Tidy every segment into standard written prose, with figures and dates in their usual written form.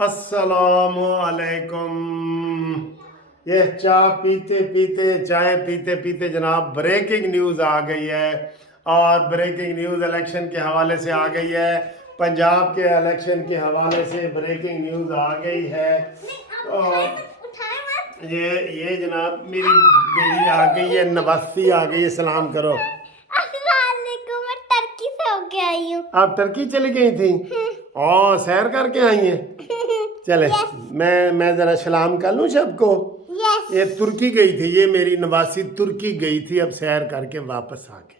अस्सलाम वालेकुम। ये चाय पीते पीते जनाब ब्रेकिंग न्यूज़ आ गई है। और ब्रेकिंग न्यूज़ इलेक्शन के हवाले से आ गई है। पंजाब के इलेक्शन के हवाले से ब्रेकिंग न्यूज़ आ गई है। और ये जनाब मेरी बेटी आ गई है, नवासी आ गई है। सलाम करो। मैं टर्की से होके आई हूँ। आप टर्की चली गई थी? और सैर करके आई हैं? चले मैं ज़रा सलाम कर लूँ सबको। ये तुर्की गई थी, ये मेरी नवासी तुर्की गई थी, अब सैर करके वापस आ गई।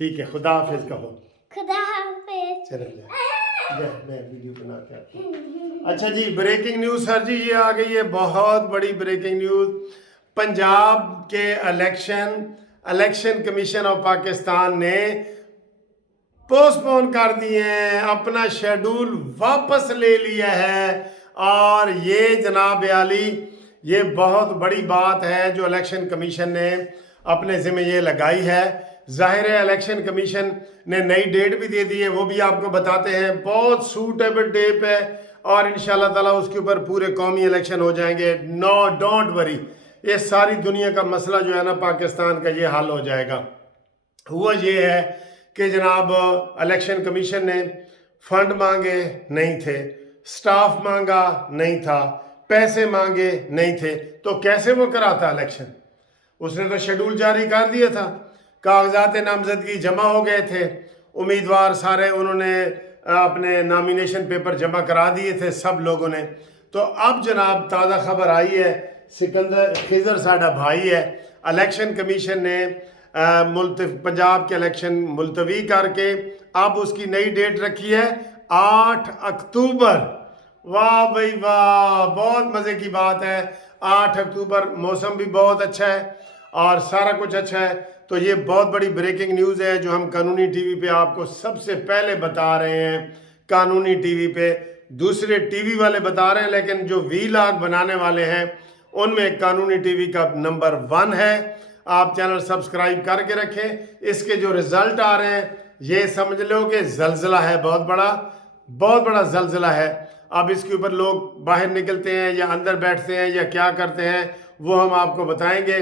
ठीक है, खुदा हाफिज कहो। खुदा हाफिज। चले मैं वीडियो बना के आती हूँ। अच्छा जी, ब्रेकिंग न्यूज़ सर जी ये आ गई है, बहुत बड़ी ब्रेकिंग न्यूज़। पंजाब के इलेक्शन कमीशन ऑफ पाकिस्तान ने पोस्टपोन कर दिए हैं, अपना शेड्यूल वापस ले लिया है। और ये जनाब आली, ये बहुत बड़ी बात है जो इलेक्शन कमीशन ने अपने ज़िम्मे ये लगाई है। ज़ाहिर है इलेक्शन कमीशन ने नई डेट भी दे दी है, वो भी आपको बताते हैं। बहुत सूटेबल डेट है और इंशाल्लाह ताला उसके ऊपर पूरे कौमी इलेक्शन हो जाएंगे। नो डोंट वरी, ये सारी दुनिया का मसला जो है ना पाकिस्तान का, ये हल हो जाएगा। हुआ ये है कि जनाब इलेक्शन कमीशन ने फंड मांगे नहीं थे, स्टाफ मांगा नहीं था, पैसे मांगे नहीं थे, तो कैसे वो कराता इलेक्शन? उसने तो शेड्यूल जारी कर दिया था, कागजात नामजदगी जमा हो गए थे, उम्मीदवार सारे उन्होंने अपने नॉमिनेशन पेपर जमा करा दिए थे सब लोगों ने। तो अब जनाब ताज़ा खबर आई है, सिकंदर खिजर साडा भाई है, इलेक्शन कमीशन ने पंजाब के इलेक्शन मुलतवी करके अब उसकी नई डेट रखी है 8 अक्टूबर। वाह भाई वाह, बहुत मज़े की बात है। 8 अक्टूबर, मौसम भी बहुत अच्छा है और सारा कुछ अच्छा है। तो ये बहुत बड़ी ब्रेकिंग न्यूज़ है जो हम कानूनी टीवी पे आपको सबसे पहले बता रहे हैं। कानूनी टीवी पे दूसरे टीवी वाले बता रहे हैं, लेकिन जो वीलॉग बनाने वाले हैं उनमें कानूनी टीवी का नंबर 1 है। आप चैनल सब्सक्राइब करके रखें। इसके जो रिजल्ट आ रहे हैं ये समझ लो कि जलजिला है, बहुत बड़ा जलजिला है। अब इसके ऊपर लोग बाहर निकलते हैं या अंदर बैठते हैं या क्या करते हैं वो हम आपको बताएंगे।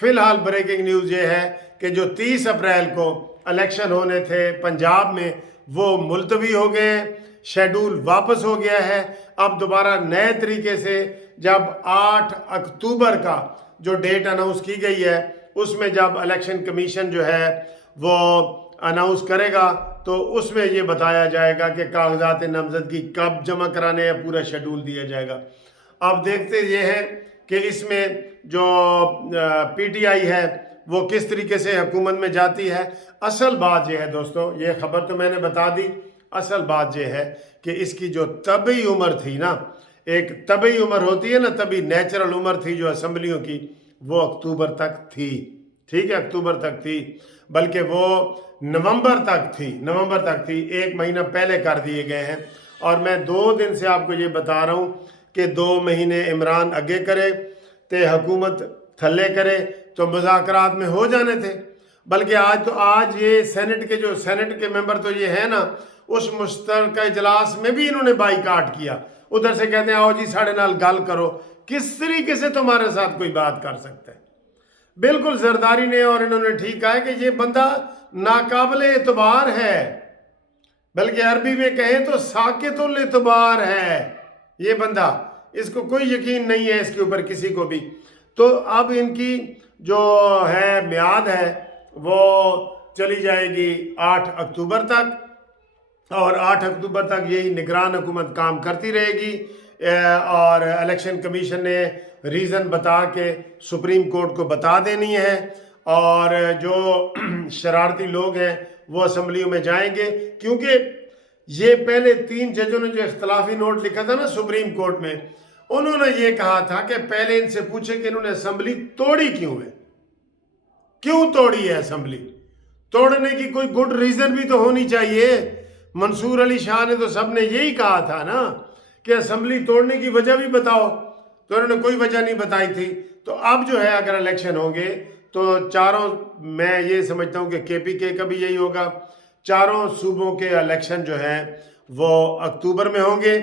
फिलहाल ब्रेकिंग न्यूज़ ये है कि जो 30 अप्रैल को इलेक्शन होने थे पंजाब में वो मुलतवी हो गए, शेड्यूल वापस हो गया है। अब दोबारा नए तरीके से जब 8 अक्टूबर का जो डेट अनाउंस की गई है उसमें जब इलेक्शन कमीशन जो है वो अनाउंस करेगा तो उसमें ये बताया जाएगा कि कागजात नामजदगी कब जमा कराने हैं, पूरा शेड्यूल दिया जाएगा। अब देखते ये हैं कि इसमें जो पीटीआई है वो किस तरीके से हुकूमत में जाती है। असल बात यह है दोस्तों, ये खबर तो मैंने बता दी, असल बात यह है कि इसकी जो तबी उम्र थी ना, एक तबी उम्र होती है ना, तभी नेचुरल उम्र थी जो असम्बलियों की, वो अक्टूबर तक थी। ठीक है, अक्टूबर तक थी, बल्कि वो नवंबर तक थी। 1 महीना पहले कर दिए गए हैं। और मैं 2 दिन से आपको ये बता रहा हूँ कि 2 महीने इमरान आगे करे ते हुकूमत थल्ले करे तो मुज़ाकरात में हो जाने थे। बल्कि आज ये सेनेट के मेंबर तो ये है ना, उस मुश्तरका इजलास में भी इन्होंने बाईकाट किया। उधर से कहते हैं आओ जी साढ़े नाल गल करो। किस तरीके से तुम्हारे साथ कोई बात कर सकता है? बिल्कुल जरदारी ने और इन्होंने ठीक कहा है कि ये बंदा नाकाबिल एतबार है, बल्कि अरबी में कहें तो साकितुल एतबार है ये बंदा। इसको कोई यकीन नहीं है इसके ऊपर किसी को भी। तो अब इनकी जो है म्याद है वो चली जाएगी 8 अक्टूबर तक, और 8 अक्टूबर तक यही निगरान हुकूमत काम करती रहेगी। और इलेक्शन कमीशन ने रीज़न बता के सुप्रीम कोर्ट को बता देनी है, और जो शरारती लोग हैं वो असम्बलियों में जाएंगे। क्योंकि ये पहले 3 जजों ने जो इख्तलाफी नोट लिखा था ना सुप्रीम कोर्ट में, उन्होंने ये कहा था कि पहले इनसे पूछे कि इन्होंने असम्बली तोड़ी क्यों है, क्यों तोड़ी है असम्बली। तोड़ने की कोई गुड रीज़न भी तो होनी चाहिए। मंसूर अली शाह ने तो सबने यही कहा था ना कि असम्बली तोड़ने की वजह भी बताओ, तो उन्होंने कोई वजह नहीं बताई थी। तो अब जो है अगर इलेक्शन होंगे तो चारों, मैं ये समझता हूँ कि केपीके का भी यही होगा, चारों सूबों के इलेक्शन जो हैं वो अक्टूबर में होंगे।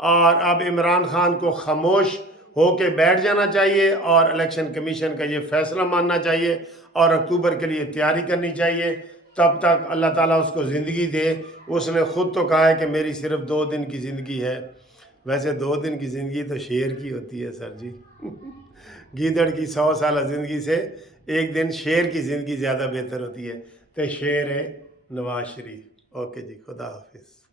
اور اب عمران خان کو خاموش ہو کے بیٹھ جانا چاہیے اور الیکشن کمیشن کا یہ فیصلہ ماننا چاہیے اور اکتوبر کے لیے تیاری کرنی چاہیے. تب تک اللہ تعالیٰ اس کو زندگی دے. اس نے خود تو کہا ہے کہ میری صرف 2 دن کی زندگی ہے. ویسے 2 دن کی زندگی تو شیر کی ہوتی ہے سر جی. گیدڑ کی 100 سالہ زندگی سے ایک دن شیر کی زندگی زیادہ بہتر ہوتی ہے. تو شیر ہے نواز شریف. اوکے جی، خدا حافظ.